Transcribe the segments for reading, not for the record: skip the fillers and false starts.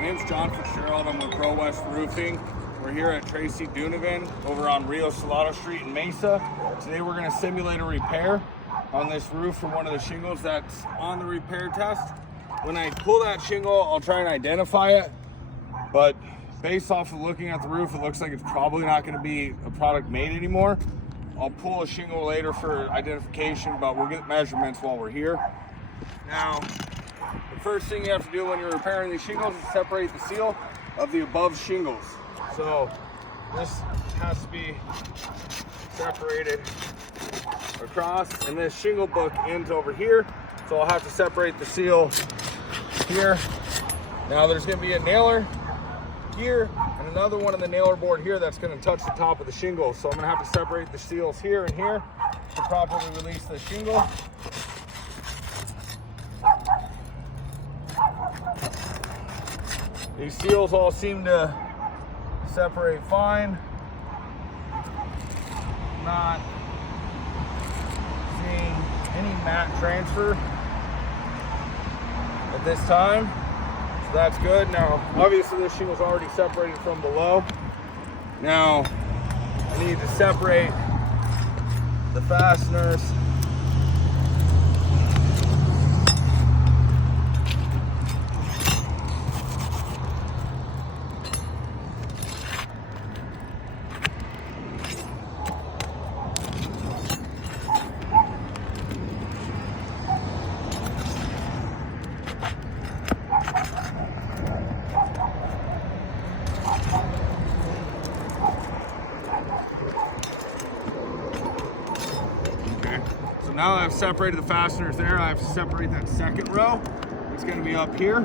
My name's John Fitzgerald. I'm with Pro West Roofing. We're here at Tracy Dunivan over on Rio Salado Street in Mesa. Today we're going to simulate a repair on this roof for one of the shingles that's on the repair test. When I pull that shingle, I'll try and identify it, but based off of looking at the roof, it looks like it's probably not going to be a product made anymore. I'll pull a shingle later for identification, but we'll get measurements while we're here. Now, the first thing you have to do when you're repairing these shingles is separate the seal of the above shingles. So this has to be separated across, and this shingle book ends over here. So I'll have to separate the seal here. Now there's going to be a nailer here and another one on the nailer board here that's going to touch the top of the shingle. So I'm going to have to separate the seals here and here to properly release the shingle. These seals all seem to separate fine. Not seeing any mat transfer at this time, so that's good. Now, obviously this shingle's already separated from below. Now, I need to separate the fasteners. So now that I've separated the fasteners there, I have to separate that second row. It's going to be up here.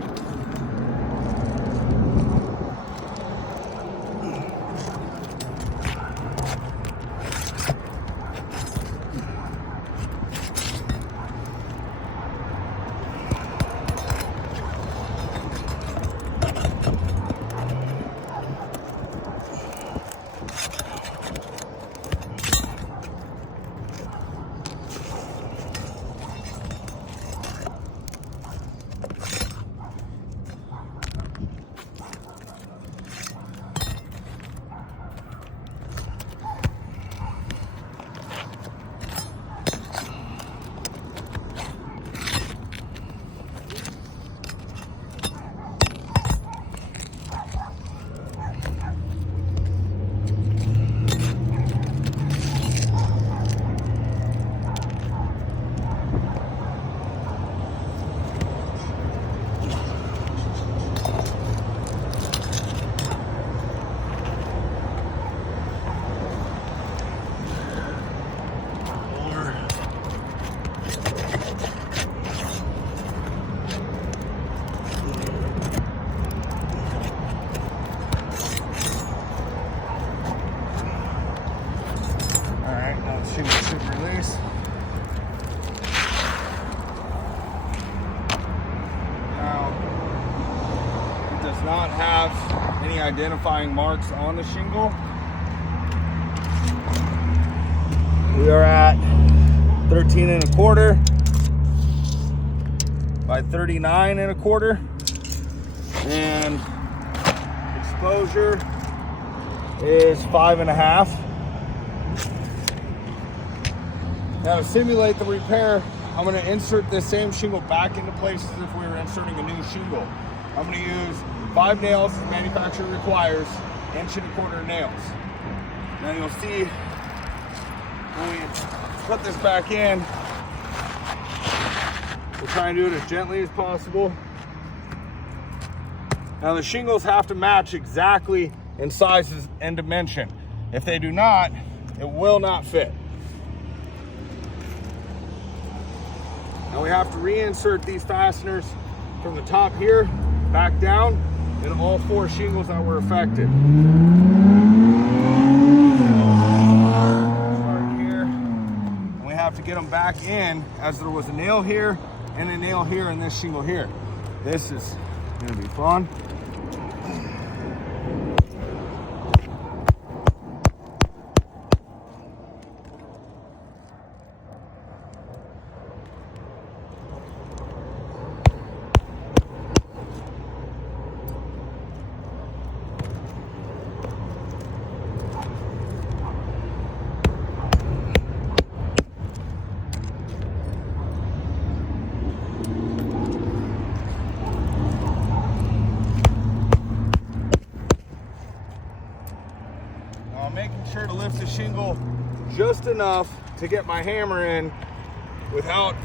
Should release. Now, it does not have any identifying marks on the shingle. We are at 13 1/4 by 39 1/4, and exposure is 5 1/2. Now to simulate the repair, I'm going to insert this same shingle back into place as if we were inserting a new shingle. I'm going to use 5 nails the manufacturer requires, 1 1/4 nails. Now you'll see when we put this back in, we'll try and do it as gently as possible. Now the shingles have to match exactly in sizes and dimension. If they do not, it will not fit. Now we have to reinsert these fasteners from the top here, back down, in all 4 shingles that were affected. Start here, and we have to get them back in as there was a nail here and a nail here and this shingle here. This is gonna be fun. reinforce the shingle just enough to get my hammer in without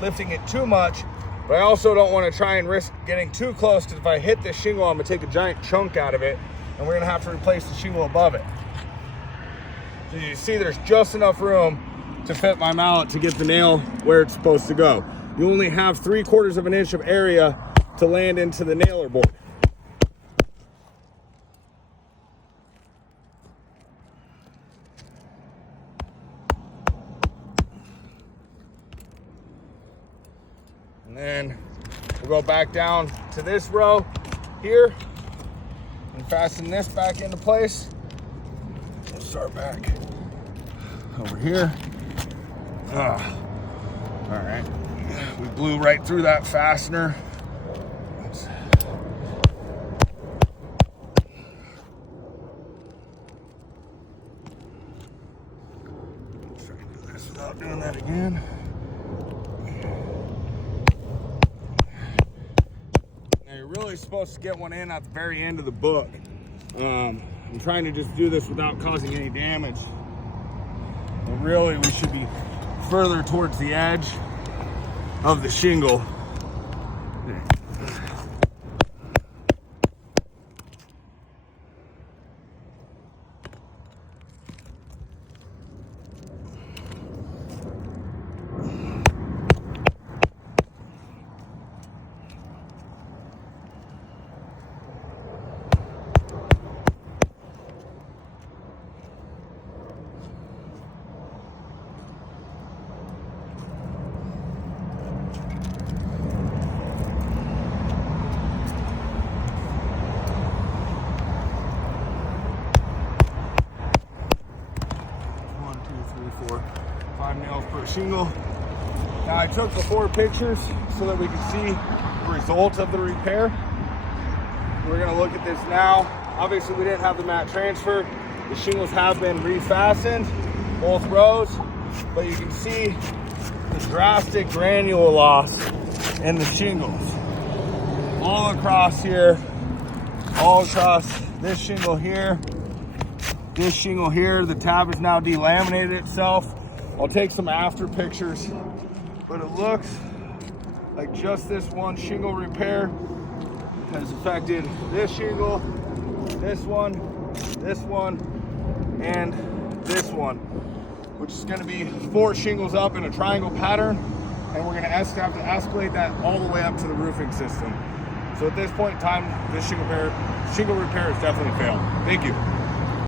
lifting it too much. But I also don't want to try and risk getting too close, because if I hit this shingle, I'm gonna take a giant chunk out of it, and we're gonna have to replace the shingle above it. So you see there's just enough room to fit my mallet to get the nail where it's supposed to go. You only have 3/4 of an inch of area to land into the nailer board. And then we'll go back down to this row here and fasten this back into place. We'll start back over here. All right, we blew right through that fastener. Let's try and do this without doing that again. Now you're really supposed to get one in at the very end of the book. I'm trying to just do this without causing any damage. But really, we should be further towards the edge of the shingle. Shingle. Now I took the 4 pictures so that we could see the result of the repair. We're going to look at this now. Obviously we didn't have the mat transfer. The shingles have been refastened, both rows, but you can see the drastic granule loss in the shingles. All across here, all across this shingle here, this shingle here. The tab has now delaminated itself. I'll take some after pictures, but it looks like just this one shingle repair has affected this shingle, this one, and this one, which is going to be 4 shingles up in a triangle pattern, and we're going to have to escalate that all the way up to the roofing system. So at this point in time, this shingle repair has definitely failed. Thank you.